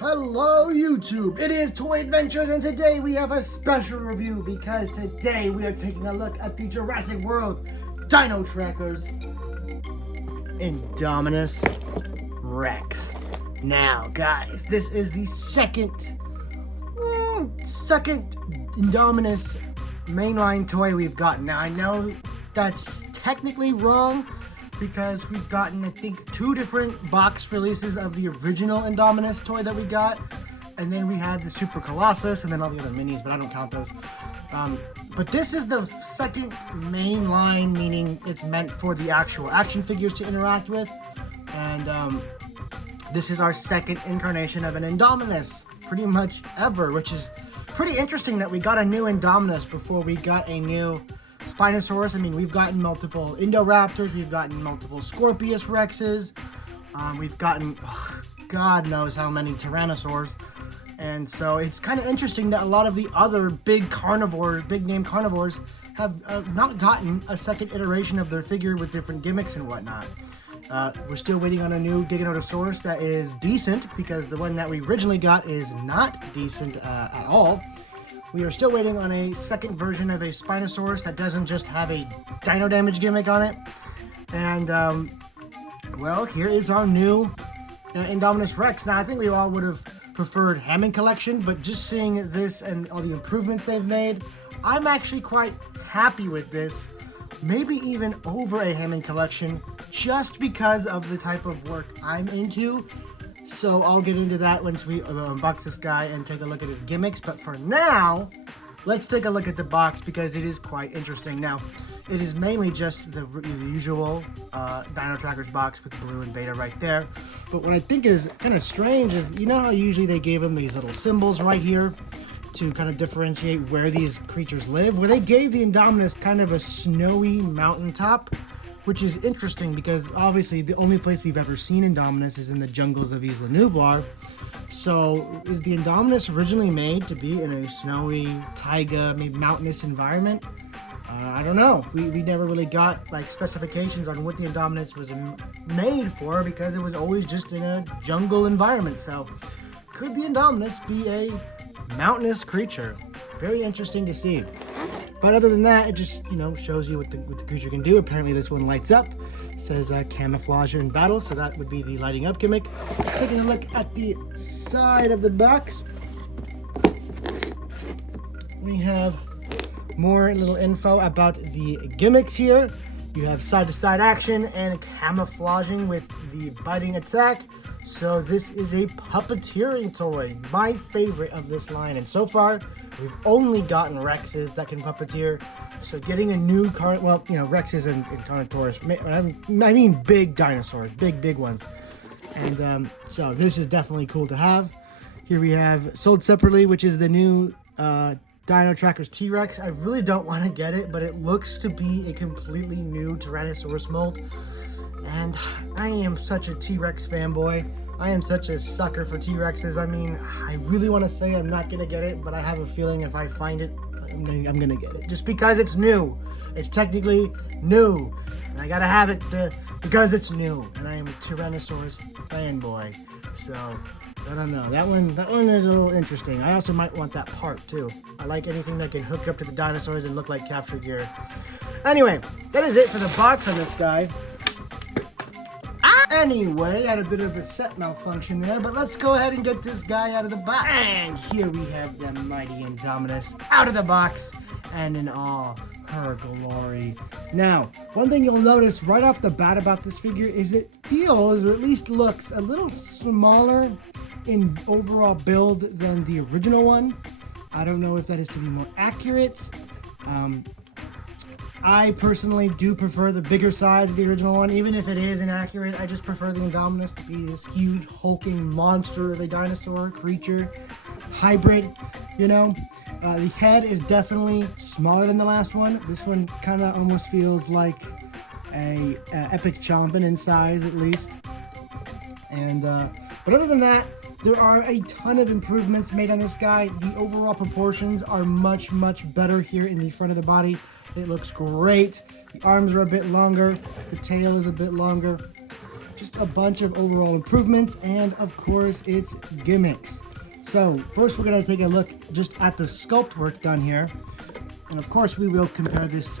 Hello YouTube, it is Toy Adventures and today we have a special review because today we are taking a look at the Jurassic World Dino Trackers Indominus Rex. Now guys, this is the second Indominus mainline toy we've gotten. Now I know that's technically wrong because we've gotten, I think, 2 different box releases of the original Indominus toy that we got. And then we had the Super Colossus and then all the other minis, but I don't count those. But this is the second main line, meaning it's meant for the actual action figures to interact with. And this is our second incarnation of an Indominus, pretty much ever, which is pretty interesting that we got a new Indominus before we got a new Spinosaurus. I mean, we've gotten multiple Indoraptors, we've gotten multiple Scorpius Rexes, we've gotten God knows how many Tyrannosaurs, and so it's kind of interesting that a lot of the other big name carnivores have not gotten a second iteration of their figure with different gimmicks and whatnot. We're still waiting on a new Giganotosaurus that is decent, because the one that we originally got is not decent at all. We are still waiting on a second version of a Spinosaurus that doesn't just have a dino damage gimmick on it. And, well, here is our new Indominus Rex. Now, I think we all would have preferred Hammond Collection, but just seeing this and all the improvements they've made, I'm actually quite happy with this. Maybe even over a Hammond Collection, just because of the type of work I'm into. So I'll get into that once we unbox this guy and take a look at his gimmicks. But for now, let's take a look at the box because it is quite interesting. Now, it is mainly just the usual Dino Trackers box with blue and beta right there. But what I think is kind of strange is, you know how usually they gave them these little symbols right here to kind of differentiate where these creatures live? Well, they gave the Indominus kind of a snowy mountaintop, which is interesting because obviously the only place we've ever seen Indominus is in the jungles of Isla Nublar. So is the Indominus originally made to be in a snowy, taiga, maybe mountainous environment? I don't know. We never really got like specifications on what the Indominus was made for because it was always just in a jungle environment. So could the Indominus be a mountainous creature? Very interesting to see. But other than that, it just, shows you what the creature can do. Apparently this one lights up. It says Camouflage in battle, so that would be the lighting up gimmick. Taking a look at the side of the box, we have more little info about the gimmicks here. You have side-to-side action and camouflaging with the biting attack. So this is a puppeteering toy, my favorite of this line. And so far, we've only gotten Rexes that can puppeteer. So getting a new Rexes and Carnotaurus, I mean big dinosaurs, big ones. And so this is definitely cool to have. Here we have sold separately, which is the new Dino Trackers T-Rex. I really don't want to get it, but it looks to be a completely new Tyrannosaurus mold. And I am such a T-Rex fanboy. I am such a sucker for T-Rexes. I mean, I really want to say I'm not going to get it, but I have a feeling if I find it, I'm going to get it. Just because it's new. It's technically new. And I got to have it because it's new. And I am a Tyrannosaurus fanboy. So, I don't know. That one is a little interesting. I also might want that part too. I like anything that can hook up to the dinosaurs and look like capture gear. Anyway, that is it for the box on this guy. Anyway, had a bit of a set malfunction there, but let's go ahead and get this guy out of the box. And here we have the mighty Indominus out of the box and in all her glory. Now, one thing you'll notice right off the bat about this figure is it feels, or at least looks, a little smaller in overall build than the original one. I don't know if that is to be more accurate. I personally do prefer the bigger size of the original one, even if it is inaccurate. I just prefer the Indominus to be this huge hulking monster of a dinosaur creature hybrid, The head is definitely smaller than the last one. This one kind of almost feels like a Epic Chompin in size, at least. And but other than that, there are a ton of improvements made on this guy. The overall proportions are much better here in the front of the body. It looks great. The arms are a bit longer. The tail is a bit longer. just a bunch of overall improvements, and of course its gimmicks. So first we're going to take a look just at the sculpt work done here. And of course we will compare this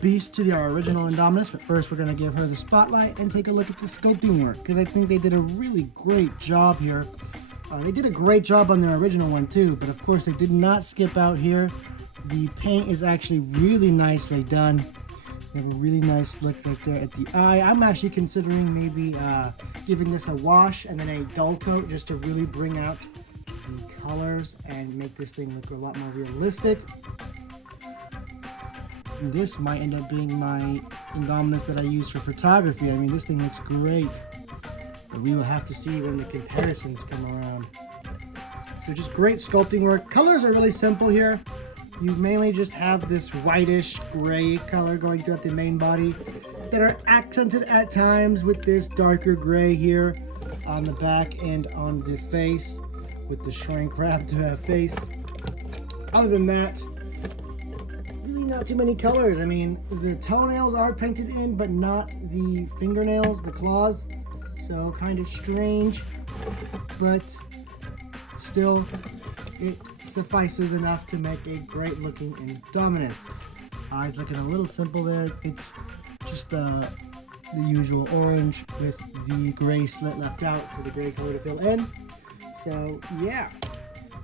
beast to our original Indominus, but first we're going to give her the spotlight and take a look at the sculpting work, because I think they did a really great job here. They did a great job on their original one too, but of course they did not skip out here. The paint is actually really nicely done. They have a really nice look right there at the eye. I'm actually considering maybe giving this a wash and then a dull coat just to really bring out the colors and make this thing look a lot more realistic. And this might end up being my Indominus that I use for photography. I mean, this thing looks great, but we will have to see when the comparisons come around. So just great sculpting work. Colors are really simple here. You mainly just have this whitish gray color going throughout the main body that are accented at times with this darker gray here on the back and on the face with the shrink wrapped face. Other than that, really not too many colors. I mean, the toenails are painted in, but not the fingernails, the claws. So kind of strange, but still it suffices enough to make a great looking Indominus. Eyes looking a little simple there. It's just the usual orange with the gray slit left out for the gray color to fill in. So yeah.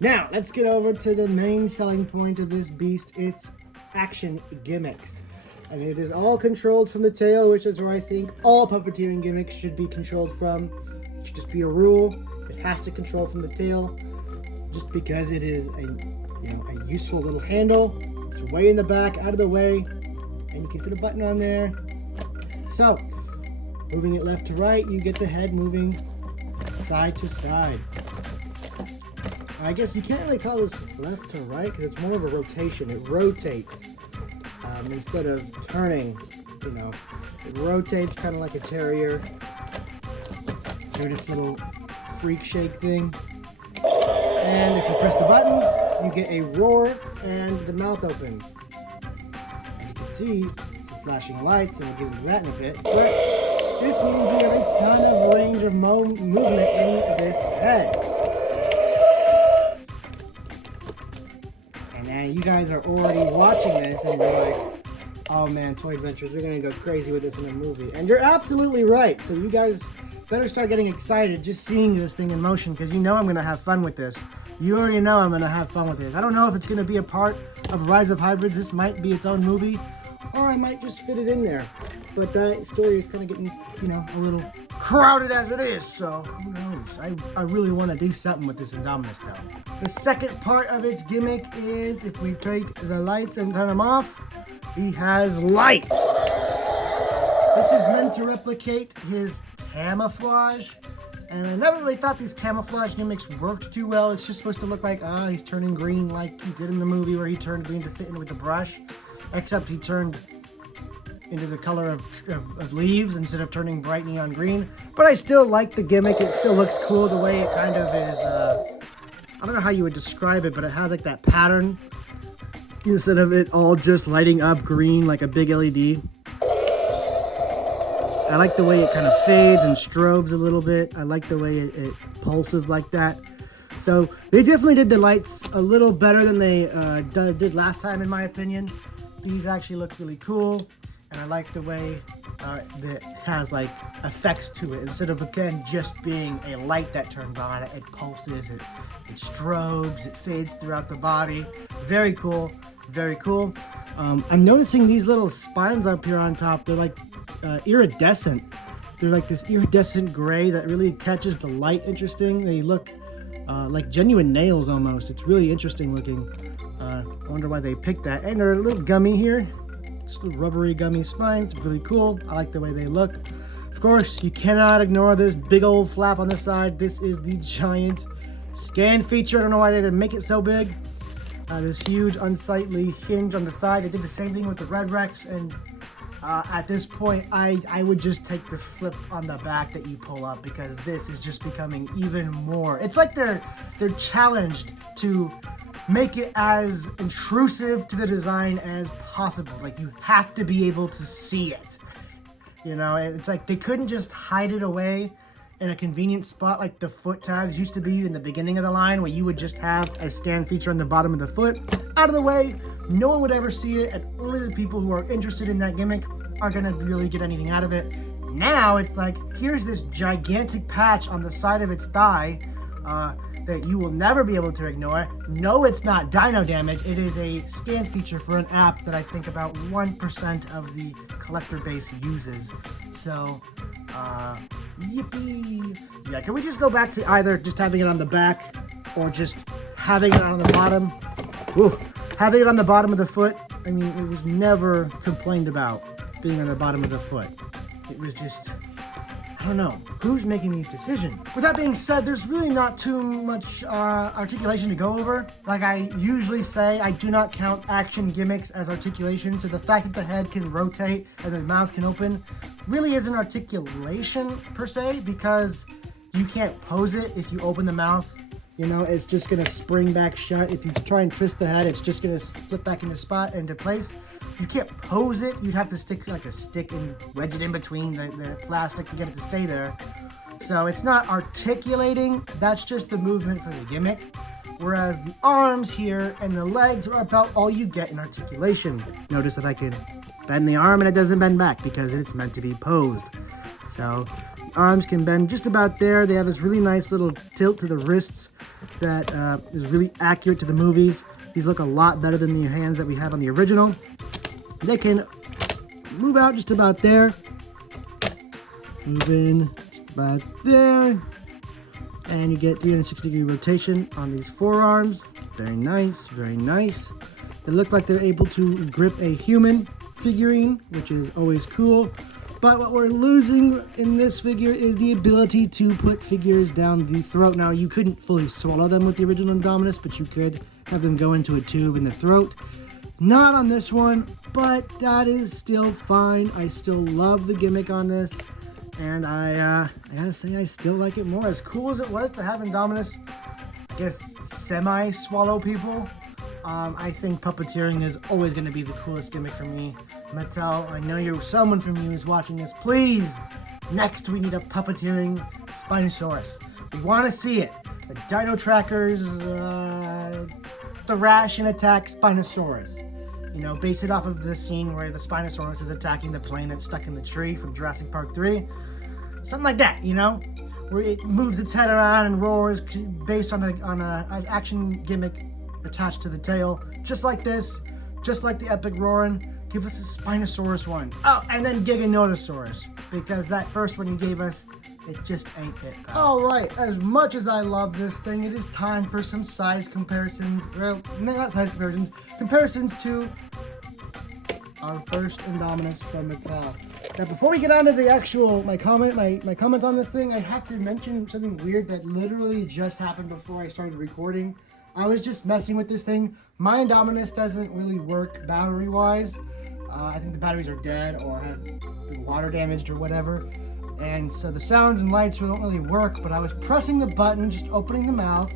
Now let's get over to the main selling point of this beast. It's action gimmicks. And it is all controlled from the tail, which is where I think all puppeteering gimmicks should be controlled from. It should just be a rule. It has to control from the tail, just because it is a useful little handle. It's way in the back, out of the way, and you can fit a button on there. So, moving it left to right, you get the head moving side to side. I guess you can't really call this left to right because it's more of a rotation. It rotates instead of turning. It rotates kind of like a terrier. Hear this little freak shake thing. And if you press the button, you get a roar and the mouth opens. And you can see some flashing lights, and we'll get into that in a bit. But this means we have a ton of range of movement in this head. And now you guys are already watching this and you're like, oh man, Toy Adventures, we're going to go crazy with this in a movie. And you're absolutely right. So you guys better start getting excited just seeing this thing in motion, because you know I'm going to have fun with this. You already know I'm going to have fun with this. I don't know if it's going to be a part of Rise of Hybrids. This might be its own movie, or I might just fit it in there. But that story is kind of getting, a little crowded as it is, so who knows? I really want to do something with this Indominus, though. The second part of its gimmick is if we take the lights and turn them off, he has lights. This is meant to replicate his camouflage, and I never really thought these camouflage gimmicks worked too well. It's just supposed to look like, he's turning green like he did in the movie where he turned green to fit in with the brush, except he turned into the color of leaves instead of turning bright neon green. But I still like the gimmick. It still looks cool the way it kind of is. I don't know how you would describe it, but it has like that pattern instead of it all just lighting up green like a big LED. I like the way it kind of fades and strobes a little bit. I like the way it pulses like that. So they definitely did the lights a little better than they did last time, in my opinion. These actually look really cool, and I like the way that has like effects to it. Instead of, again, just being a light that turns on, it pulses, it strobes, it fades throughout the body. Very cool, very cool. I'm noticing these little spines up here on top. They're like iridescent. They're like this iridescent gray that really catches the light interesting. They look like genuine nails almost. It's really interesting looking. I wonder why they picked that. And they're a little gummy here. Just little rubbery gummy spines. Really cool. I like the way they look. Of course, you cannot ignore this big old flap on the side. This is the giant scan feature. I don't know why they didn't make it so big. This huge unsightly hinge on the thigh. They did the same thing with the Red Rex, and at this point, I would just take the flip on the back that you pull up, because this is just becoming even more. It's like they're challenged to make it as intrusive to the design as possible. Like, you have to be able to see it. You know, it's like they couldn't just hide it away in a convenient spot like the foot tags used to be in the beginning of the line, where you would just have a stand feature on the bottom of the foot. Out of the way, no one would ever see it, and only the people who are interested in that gimmick are gonna really get anything out of it. Now it's like, here's this gigantic patch on the side of its thigh that you will never be able to ignore. No, it's not dino damage. It is a stand feature for an app that I think about 1% of the collector base uses. So, yippee. Yeah, can we just go back to either just having it on the back or just having it on the bottom? Ooh, having it on the bottom of the foot, I mean, it was never complained about being on the bottom of the foot. It was just, I don't know, who's making these decisions? With that being said, there's really not too much articulation to go over. Like I usually say, I do not count action gimmicks as articulation, so the fact that the head can rotate and the mouth can open really isn't articulation per se, because you can't pose it if you open the mouth. You know, it's just gonna spring back shut. If you try and twist the head, it's just gonna flip back into place. You can't pose it. You'd have to stick like a stick and wedge it in between the plastic to get it to stay there. So it's not articulating, that's just the movement for the gimmick. Whereas the arms here and the legs are about all you get in articulation. Notice that I can bend the arm and it doesn't bend back because it's meant to be posed. So the arms can bend just about there. They have this really nice little tilt to the wrists that is really accurate to the movies. These look a lot better than the hands that we have on the original. They can move out just about there, move in just about there, and you get 360-degree rotation on these forearms. Very nice, very nice. It looked like they're able to grip a human figurine, which is always cool. But what we're losing in this figure is the ability to put figures down the throat. Now, you couldn't fully swallow them with the original Indominus, but you could have them go into a tube in the throat. Not on this one, but that is still fine. I still love the gimmick on this, and I gotta say I still like it more. As cool as it was to have Indominus, I guess, semi-swallow people, I think puppeteering is always going to be the coolest gimmick for me. Mattel, I know someone from you is watching this. Please, next we need a puppeteering Spinosaurus. We want to see it. The Dino Trackers, Thrash and Attack Spinosaurus. You know, base it off of the scene where the Spinosaurus is attacking the plane that's stuck in the tree from Jurassic Park 3. Something like that, you know? Where it moves its head around and roars based on an action gimmick attached to the tail. Just like this, just like the epic roaring. Give us a Spinosaurus one. Oh, and then Giganotosaurus, because that first one he gave us, it just ain't it, pal. All right, as much as I love this thing, it is time for some size comparisons. Well, not size comparisons. Comparisons to our first Indominus from Mattel. Now, before we get on to the actual, my comments on this thing, I have to mention something weird that literally just happened before I started recording. I was just messing with this thing. My Indominus doesn't really work battery-wise. I think the batteries are dead or have been water damaged or whatever. And so the sounds and lights don't really work, but I was pressing the button, just opening the mouth,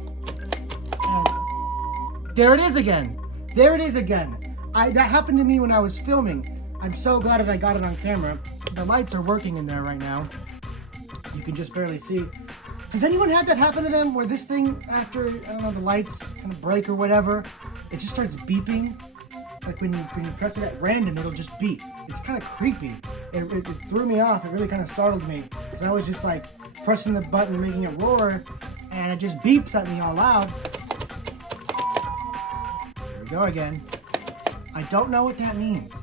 and there it is again. There it is again. That happened to me when I was filming. I'm so glad that I got it on camera. The lights are working in there right now. You can just barely see. Has anyone had that happen to them where this thing, after, I don't know, the lights kind of break or whatever, it just starts beeping? Like when you press it at random, it'll just beep. It's kind of creepy. It threw me off. It really kind of startled me. Because I was just like pressing the button, making it roar, and it just beeps at me all loud. There we go again. I don't know what that means.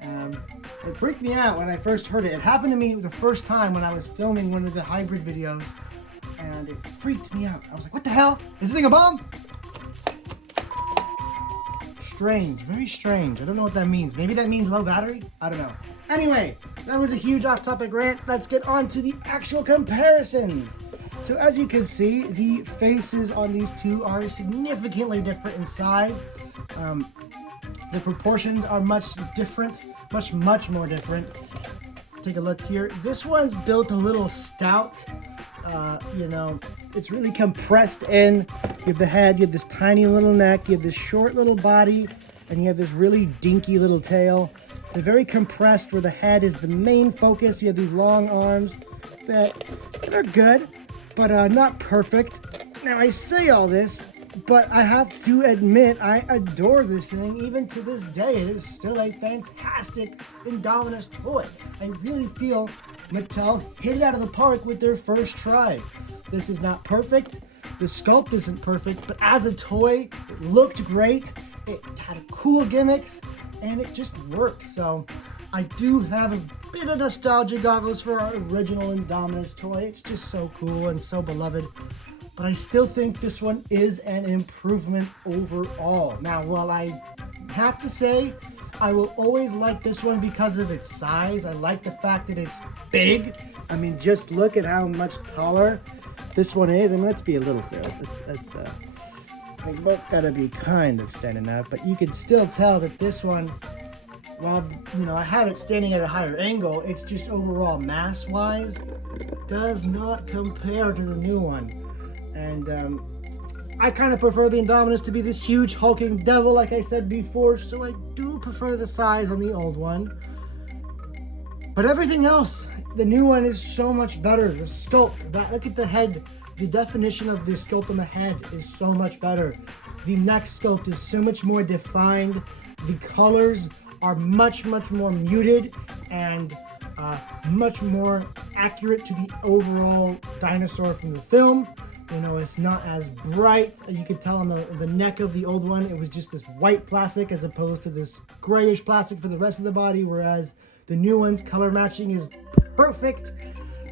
It freaked me out when I first heard it. It happened to me the first time when I was filming one of the hybrid videos, and it freaked me out. I was like, what the hell? Is this thing a bomb? Strange, very strange. I don't know what that means. Maybe that means low battery? I don't know. Anyway, that was a huge off-topic rant. Let's get on to the actual comparisons. So as you can see, the faces on these two are significantly different in size. The proportions are much different, much more different. Take a look here. This one's built a little stout. You know, it's really compressed in. You have the head, you have this tiny little neck, you have this short little body, and you have this really dinky little tail. They're very compressed where the head is the main focus. You have these long arms that are good, but not perfect. Now, I say all this, but I have to admit, I adore this thing. Even to this day, it is still a fantastic Indominus toy. I really feel Mattel hit it out of the park with their first try. This is not perfect. The sculpt isn't perfect, but as a toy, it looked great. It had cool gimmicks, and it just worked. So I do have a bit of nostalgia goggles for our original Indominus toy. It's just so cool and so beloved. But I still think this one is an improvement overall. Now, while I have to say, I will always like this one because of its size. I like the fact that it's big. I mean, just look at how much taller this one is. I mean, let's be a little fair. They both gotta be kind of standing up, but you can still tell that this one, while, I have it standing at a higher angle, it's just overall mass-wise, does not compare to the new one. And I kind of prefer the Indominus to be this huge hulking devil, like I said before, so I do prefer the size on the old one. But everything else, the new one is so much better. The sculpt, look at the head. The definition of the sculpt on the head is so much better. The neck sculpt is so much more defined. The colors are much, much more muted and much more accurate to the overall dinosaur from the film. It's not as bright. You could tell on the neck of the old one, it was just this white plastic as opposed to this grayish plastic for the rest of the body, whereas the new one's color matching is perfect.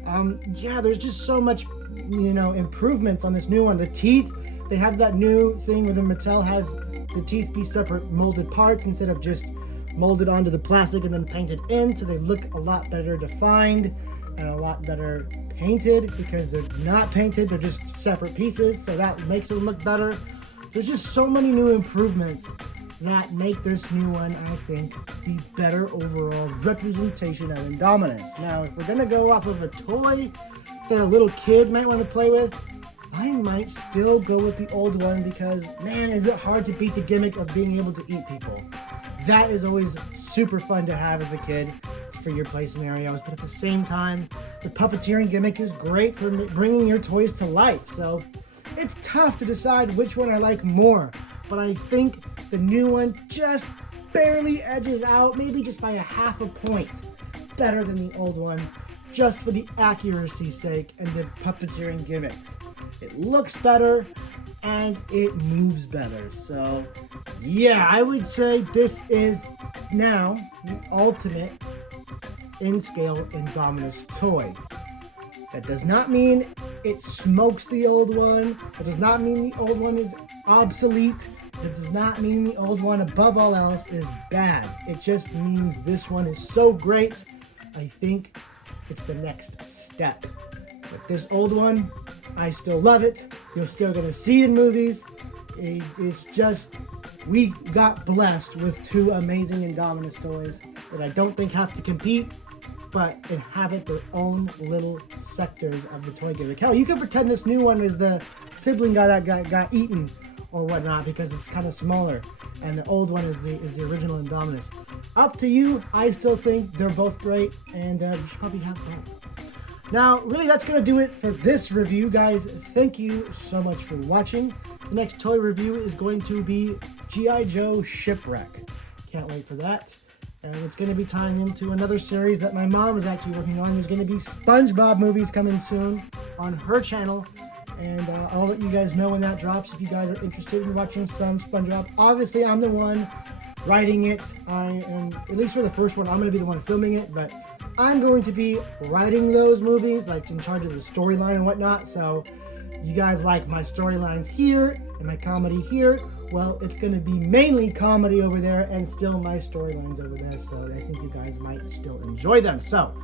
There's just so much, improvements on this new one. The teeth, they have that new thing where the Mattel has the teeth be separate molded parts instead of just molded onto the plastic and then painted in, so they look a lot better defined and a lot better painted because they're not painted, they're just separate pieces, so that makes it look better. There's just so many new improvements that make this new one, I think, the better overall representation of Indominus. Now, if we're gonna go off of a toy that a little kid might want to play with, I might still go with the old one because, man, is it hard to beat the gimmick of being able to eat people. That is always super fun to have as a kid for your play scenarios, but at the same time, the puppeteering gimmick is great for bringing your toys to life. So it's tough to decide which one I like more, but I think the new one just barely edges out, maybe just by a half a point, better than the old one, just for the accuracy's sake and the puppeteering gimmicks. It looks better and it moves better. So yeah, I would say this is now the ultimate in-scale Indominus toy. That does not mean it smokes the old one. That does not mean the old one is obsolete. That does not mean the old one, above all else, is bad. It just means this one is so great, I think it's the next step. But this old one, I still love it. You're still gonna see it in movies. It's just, we got blessed with two amazing Indominus toys that I don't think have to compete, but inhabit their own little sectors of the toy gimmick. Hell, you could pretend this new one is the sibling guy that got eaten or whatnot because it's kind of smaller, and the old one is the original Indominus. Up to you. I still think they're both great, and you should probably have both. Now, really, that's going to do it for this review, guys. Thank you so much for watching. The next toy review is going to be G.I. Joe Shipwreck. Can't wait for that. And it's going to be tying into another series that my mom is actually working on. There's going to be SpongeBob movies coming soon on her channel. And I'll let you guys know when that drops if you guys are interested in watching some SpongeBob. Obviously, I'm the one writing it. I am, at least for the first one, I'm going to be the one filming it. But I'm going to be writing those movies, like in charge of the storyline and whatnot. So you guys like my storylines here and my comedy here. Well, it's going to be mainly comedy over there and still my storylines over there. So I think you guys might still enjoy them. So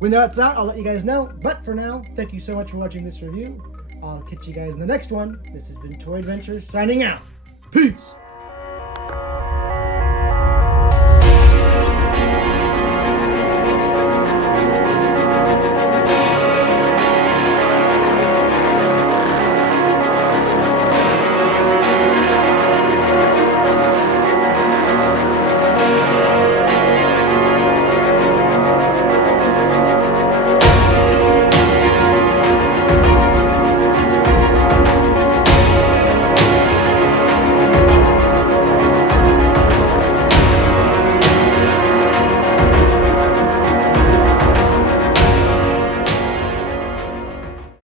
when that's out, I'll let you guys know. But for now, thank you so much for watching this review. I'll catch you guys in the next one. This has been Toy Adventures signing out. Peace!